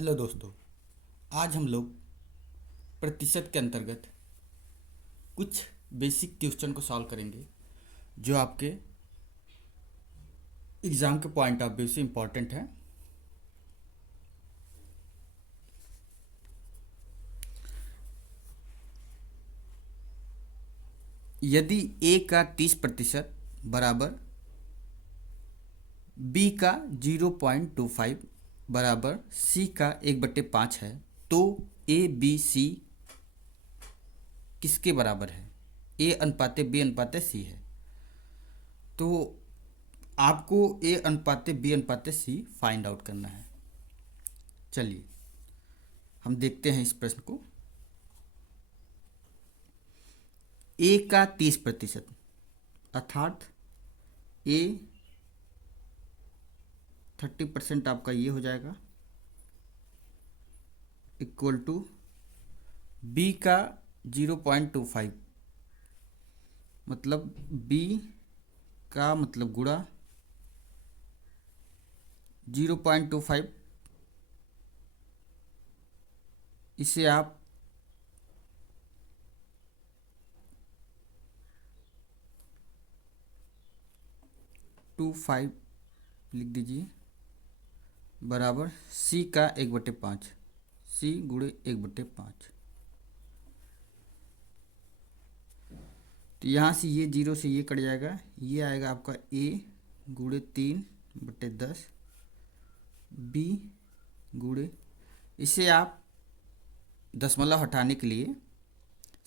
Hello दोस्तों। आज हम लोग प्रतिशत के अंतर्गत कुछ बेसिक क्वेश्चन को सॉल्व करेंगे जो आपके एग्ज़ाम के पॉइंट ऑफ व्यू से इम्पॉर्टेंट है। यदि ए का 30% बराबर बी का 0.25 बराबर सी का 1/5 है तो ए बी सी किसके बराबर है? ए अनुपाते बी अनुपाते सी है। तो आपको ए अनुपाते बी अनुपाते सी फाइंड आउट करना है। चलिए हम देखते हैं इस प्रश्न को। ए का 30% अर्थात ए 30% आपका ये हो जाएगा इक्वल टू बी का 0.25 मतलब बी का मतलब गुणा 0.25, इसे आप 25 लिख दीजिए बराबर सी का 1/5, सी गुणे 1/5। तो यहाँ से ये 0 से ये कट जाएगा, ये आएगा आपका ए गुणे 3/10 बी गुणे, इसे आप दशमलव हटाने के लिए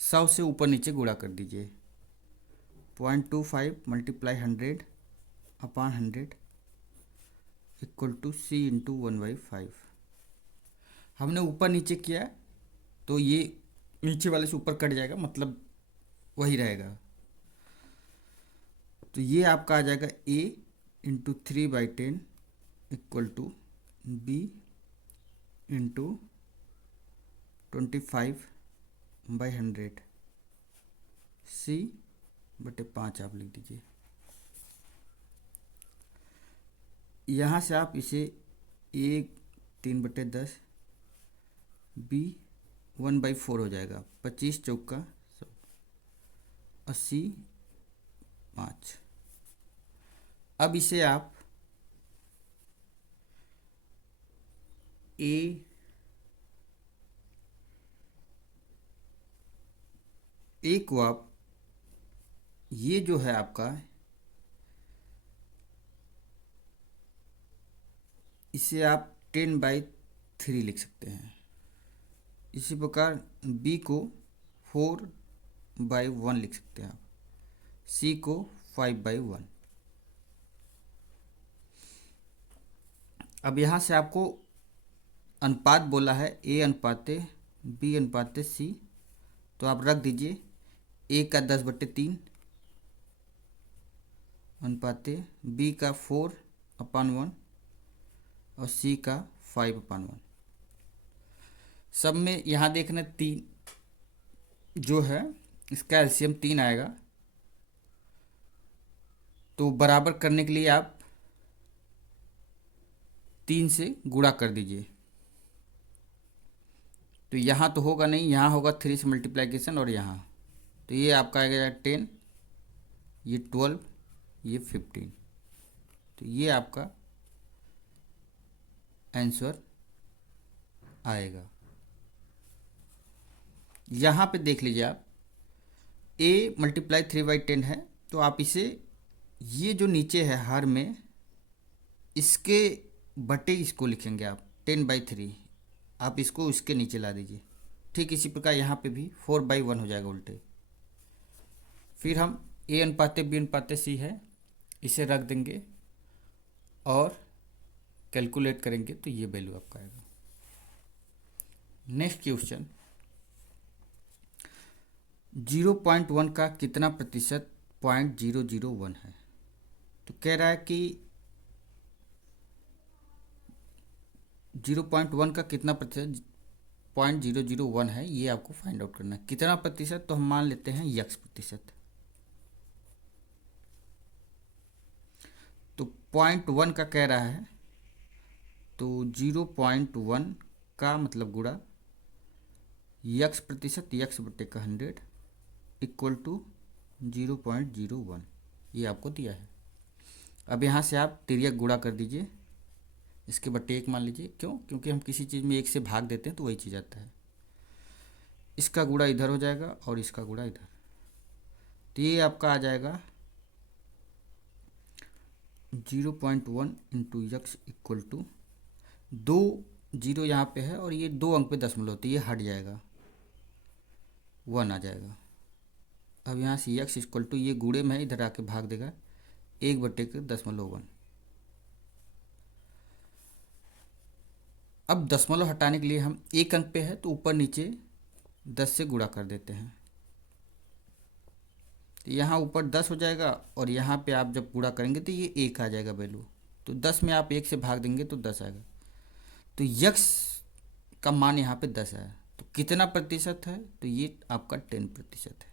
100 से ऊपर नीचे गुणा कर दीजिए। 0.25 multiply 100/100 equal to C into 1/5। हमने ऊपर नीचे किया तो ये नीचे वाले से ऊपर कट जाएगा, मतलब वही रहेगा। तो ये आपका आ जाएगा a into 3/10 equal to b into 25/100 c/5 आप लिख दीजिए। यहाँ से आप इसे a 3/10 b 1/4 हो जाएगा, 25 चौका 80 5। अब इसे आप ए को आप ये जो है आपका, इसे आप 10/3 लिख सकते हैं। इसी प्रकार बी को 4/1 लिख सकते हैं आप, सी को 5/1। अब यहाँ से आपको अनुपात बोला है ए अनुपाते बी अनुपाते सी, तो आप रख दीजिए ए का 10/3 अनुपाते बी का 4/1 और सी का 5/1। सब में यहाँ देखना 3 जो है इसका एलसीएम 3 आएगा, तो बराबर करने के लिए आप 3 से गुणा कर दीजिए। तो यहाँ तो होगा नहीं, यहाँ होगा 3 से मल्टीप्लिकेशन और यहाँ, तो ये आपका आएगा 10, ये 12, ये 15। तो ये आपका आंसर आएगा। यहाँ पे देख लीजिए आप a मल्टीप्लाई 3/10 है, तो आप इसे ये जो नीचे है हर में इसके बटे इसको लिखेंगे आप 10/3, आप इसको इसके नीचे ला दीजिए। ठीक इसी प्रकार यहाँ पे भी 4/1 हो जाएगा उल्टे। फिर हम ए अनुपाते बी अनुपाते सी है, इसे रख देंगे और कैलकुलेट करेंगे तो ये वैल्यू आपका आएगा। नेक्स्ट क्वेश्चन, 0.1 का कितना प्रतिशत 0.001 है? तो कह रहा है कि 0.1 का कितना प्रतिशत 0.001 है, ये आपको फाइंड आउट करना है। कितना प्रतिशत, तो हम मान लेते हैं x%। तो 0.1 का कह रहा है, तो 0.1 का मतलब गुणा यक्स प्रतिशत यक्स बटे का 100 इक्वल टू 0.01, ये आपको दिया है। अब यहाँ से आप तिर्यक गुणा कर दीजिए, इसके बटे 1 मान लीजिए। क्यों? क्योंकि हम किसी चीज़ में 1 से भाग देते हैं तो वही चीज़ आता है। इसका गुणा इधर हो जाएगा और इसका गुणा इधर, तो ये आपका आ जाएगा 0.1 into X equal to 2 zero यहाँ पे है और ये 2 अंक पे दशमलव, तो ये हट जाएगा, 1 आ जाएगा। अब यहाँ से यक्स इक्वल टू ये गुणे में है, इधर आके भाग देगा 1/0.1। अब दशमलव हटाने के लिए हम एक अंक पे है तो ऊपर नीचे 10 से गुणा कर देते हैं, तो यहाँ ऊपर 10 हो जाएगा और यहाँ पे आप जब गुणा करेंगे तो ये 1 आ जाएगा वैल्यू। तो 10 में आप 1 से भाग देंगे तो 10 आएगा। तो यक्स का मान यहाँ पे 10 है, तो कितना प्रतिशत है? तो ये आपका 10% है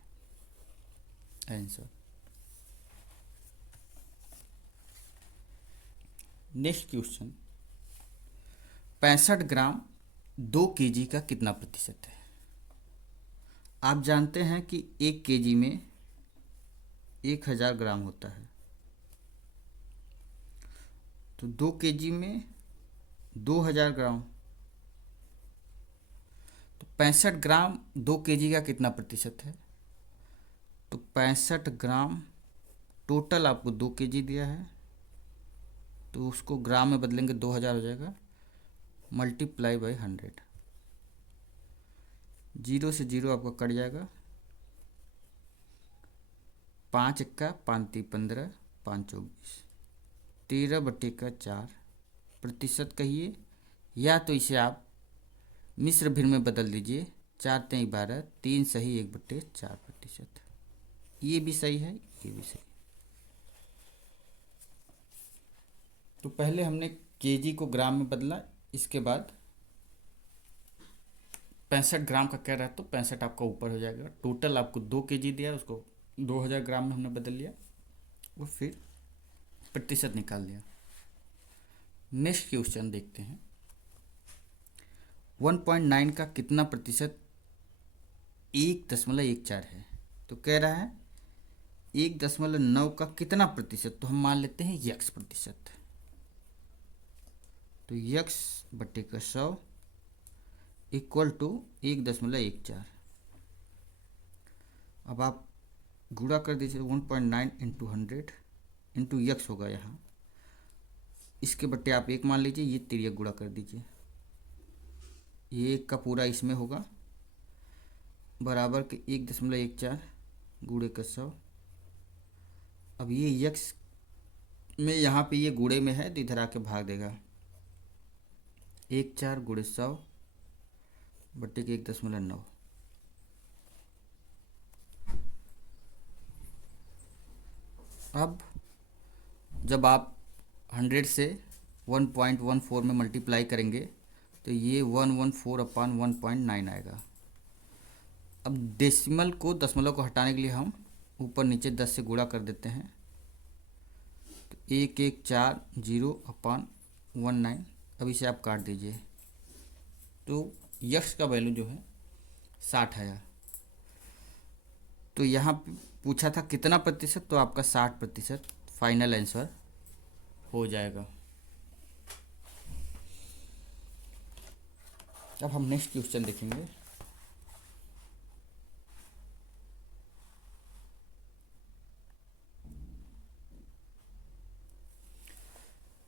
आंसर। नेक्स्ट क्वेश्चन, 65 ग्राम 2 केजी का कितना प्रतिशत है? आप जानते हैं कि 1 केजी में 1000 ग्राम होता है, तो 2 केजी में 2000 ग्राम, तो 65 ग्राम 2 केजी का कितना प्रतिशत है? तो 65 ग्राम टोटल आपको 2 केजी दिया है, तो उसको ग्राम में बदलेंगे 2000 हो जाएगा, मल्टीप्लाई बाई 100। 0 से 0 आपका कट जाएगा, 5 एक्का 5 × 15 5 × 24, 13/4 प्रतिशत कहिए, या तो इसे आप मिश्र भिन्न में बदल दीजिए, 4 × 12 3 सही 1/4 प्रतिशत। ये भी सही है, ये भी सही। तो पहले हमने केजी को ग्राम में बदला, इसके बाद 65 ग्राम का कह रहा है तो 65 आपका ऊपर हो जाएगा। टोटल आपको 2 केजी दिया, उसको 2000 ग्राम में हमने बदल लिया और फिर प्रतिशत निकाल लिया। नेक्स्ट क्वेश्चन देखते हैं, 1.9 का कितना प्रतिशत 1.14 है? तो कह रहा है 1.9 का कितना प्रतिशत, तो हम मान लेते हैं यक्स प्रतिशत। तो यक्स बटे का 100 इक्वल टू 1.14। अब आप गुणा कर दीजिए, 1.9 इंटू 100 इंटू यक्स होगा यहाँ, इसके बट्टे आप 1 मान लीजिए, ये तिर्यक गुणा कर दीजिए, ये 1 का पूरा इसमें होगा बराबर के 1.14 गुणे का 100। अब ये यक्स में यहाँ पे ये गुणे में है तो इधर आके भाग देगा, 1/4 गुणे 100 बट्टे के 1.9। अब जब आप 100 से 1.14 में मल्टीप्लाई करेंगे तो ये 114/1.9 आएगा। अब डेसिमल को दशमलव को हटाने के लिए हम ऊपर नीचे 10 से गुणा कर देते हैं, तो 114/0/19। अब इसे आप काट दीजिए, तो यक्स का वैल्यू जो है 60 आया। तो यहाँ पूछा था कितना प्रतिशत, तो आपका 60% फाइनल आंसर हो जाएगा। अब हम नेक्स्ट क्वेश्चन देखेंगे,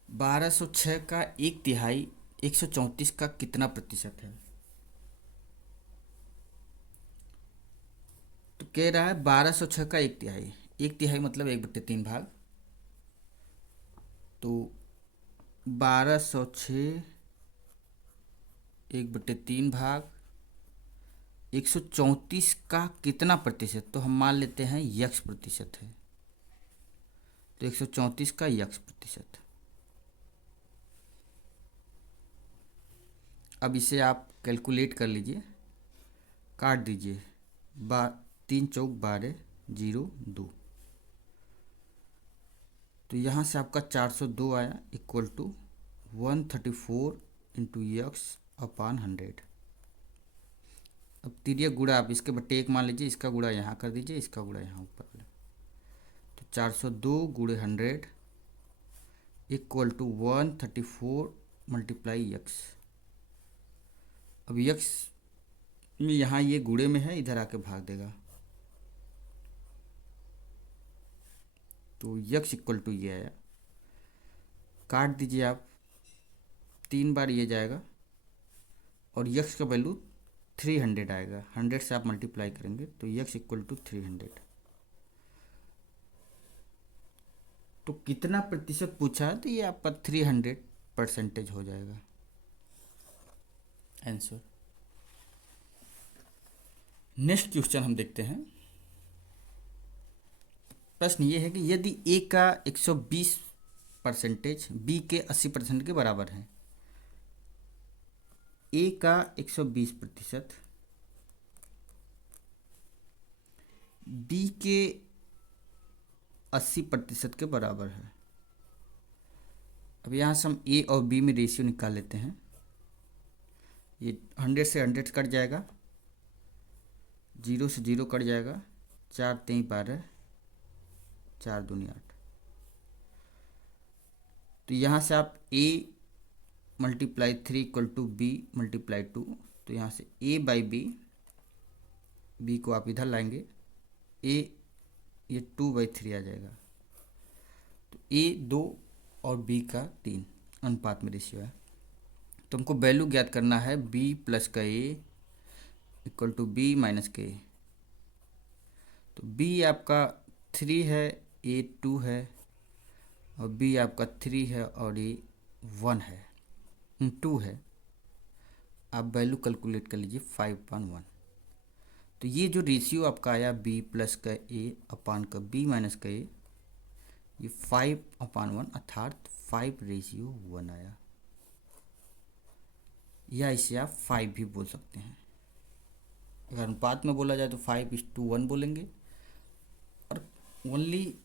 बारह सौ छः का 1/3 134 का कितना प्रतिशत है? तो कह रहा है 1206 का 1/3, 1/3 मतलब 1/3 भाग, तो 1206 1/3 भाग 134 का कितना प्रतिशत, तो हम मान लेते हैं यक्स प्रतिशत है, तो 134 का यक्स प्रतिशत। अब इसे आप कैलकुलेट कर लीजिए, काट दीजिए, 3 × 4 = 12 0 2, तो यहाँ से आपका 402 आया इक्वल टू 134 इंटू यक्स अपान 100। अब तिर्यक गुणा आप इसके बट्टे 1 मान लीजिए, इसका गुणा यहाँ कर दीजिए, इसका गुणा यहाँ ऊपर ले। तो 402 गुणे 100 इक्वल टू 134 मल्टीप्लाई यक्स। अब यक्स में यहाँ ये गुणे में है, इधर आके भाग देगा, तो यक्स इक्वल टू ये आया। काट दीजिए आप, 3 बार ये जाएगा और यक्स का वैल्यू 300 आएगा। 100 से आप मल्टीप्लाई करेंगे तो यक्स इक्वल टू 300। तो कितना प्रतिशत पूछा है, तो ये आपका 300% हो जाएगा आंसर। नेक्स्ट क्वेश्चन हम देखते हैं। प्रश्न ये है कि यदि ए का 120% बी के 80% के बराबर है। ए का 120% बी के 80% के बराबर है। अब यहाँ से हम ए और बी में रेशियो निकाल लेते हैं। ये 100 से 100 कट जाएगा, 0 से 0 कट जाएगा, 4 3 12, 4 दूनी 8। तो यहाँ से आप a multiply 3 equal to B multiply 2। तो यहाँ से a बाई बी, बी को आप इधर लाएंगे, a ये 2/3 आ जाएगा। तो a 2 और b का 3 अनुपात में रेशियो है। तो हमको वैल्यू ज्ञात करना है b प्लस का a equal to b minus के a। तो b आपका 3 है, a 2 है और b आपका 3 है और a 1 है, 2 है। आप वैल्यू कैलकुलेट कर लीजिए 5/1। तो ये जो रेशियो आपका आया b प्लस का a अपान का b माइनस का a, ये 5/1 अर्थात 5:1 आया, या इसे आप 5 भी बोल सकते हैं। अगर अनुपात में बोला जाए तो 5:1 बोलेंगे, और ओनली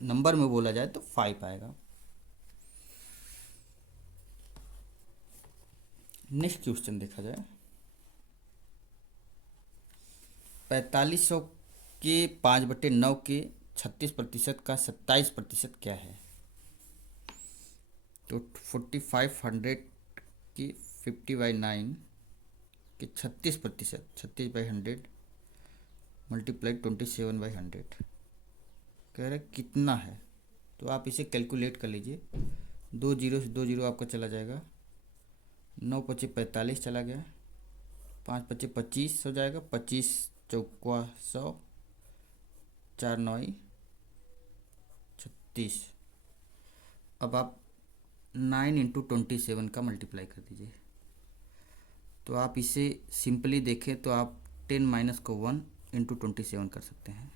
नंबर में बोला जाए तो 5 आएगा। नेक्स्ट क्वेश्चन देखा जाए। 4500 के 5/9 के 36% का 27% क्या है? तो 4500 के 50/9 के 36%, 36/100 मल्टीप्लाई 27/100 कह रहा है कितना है। तो आप इसे कैलकुलेट कर लीजिए। 2 जीरो से 2 जीरो आपका चला जाएगा, 9 पचे 45 चला गया, 5 पचे 25 हो जाएगा, 25 चौका 100, 4 9 36। अब आप 9 × 27 का मल्टीप्लाई कर दीजिए। तो आप इसे सिंपली देखें तो आप 10 माइनस को 1 × 27 कर सकते हैं।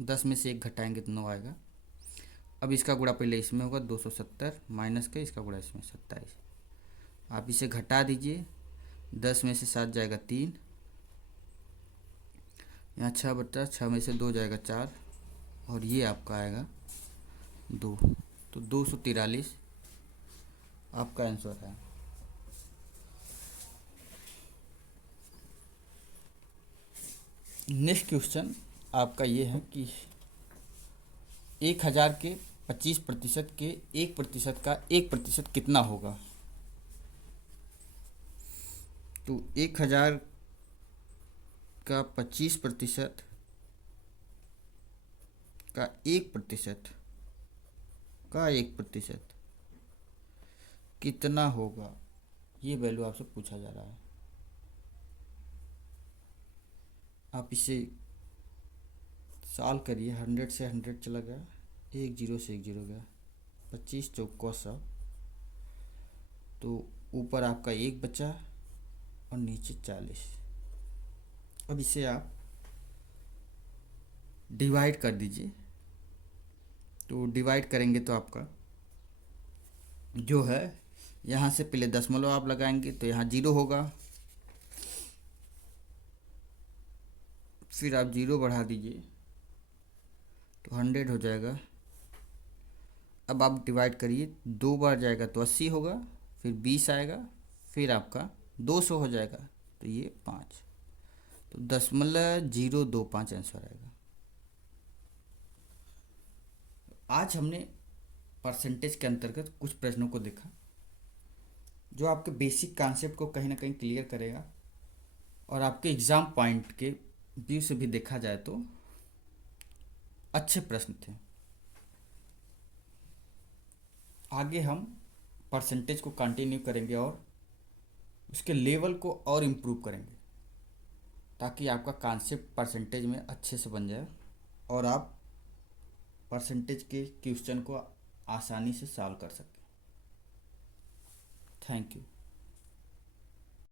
10 में से 1 घटाएंगे तो 9 आएगा। अब इसका गुणा पहले इसमें होगा 270 माइनस का इसका गुणा इसमें 27। आप इसे घटा दीजिए, 10 में से 7 जाएगा 3, यहाँ 6 बटा 6 में से 2 जाएगा 4, और ये आपका आएगा 2। तो 243 आपका आंसर है। नेक्स्ट क्वेश्चन आपका ये है कि 1000 के 25% के 1% का 1% कितना होगा? तो 1000 का 25% का 1% का 1% कितना होगा, ये वैल्यू आपसे पूछा जा रहा है। आप इसे सॉल्व करिए। 100 से 100 चला गया, 1 जीरो से 1 जीरो गया, 25 चौका 100। तो ऊपर आपका 1 बचा और नीचे 40। अब इसे आप डिवाइड कर दीजिए। तो डिवाइड करेंगे तो आपका जो है, यहाँ से पहले दशमलव आप लगाएंगे तो यहाँ 0 होगा, फिर आप 0 बढ़ा दीजिए तो 100 हो जाएगा। अब आप डिवाइड करिए, 2 बार जाएगा तो 80 होगा, फिर 20 आएगा, फिर आपका 200 हो जाएगा, तो ये 5, तो 0.025 आंसर आएगा। आज हमने परसेंटेज के अंतर्गत कुछ प्रश्नों को देखा जो आपके बेसिक कॉन्सेप्ट को कहीं ना कहीं क्लियर करेगा, और आपके एग्ज़ाम पॉइंट के व्यू से भी देखा जाए तो अच्छे प्रश्न थे। आगे हम परसेंटेज को कंटिन्यू करेंगे और उसके लेवल को और इम्प्रूव करेंगे, ताकि आपका कॉन्सेप्ट परसेंटेज में अच्छे से बन जाए और आप परसेंटेज के क्वेश्चन को आसानी से सॉल्व कर सकें। Thank you.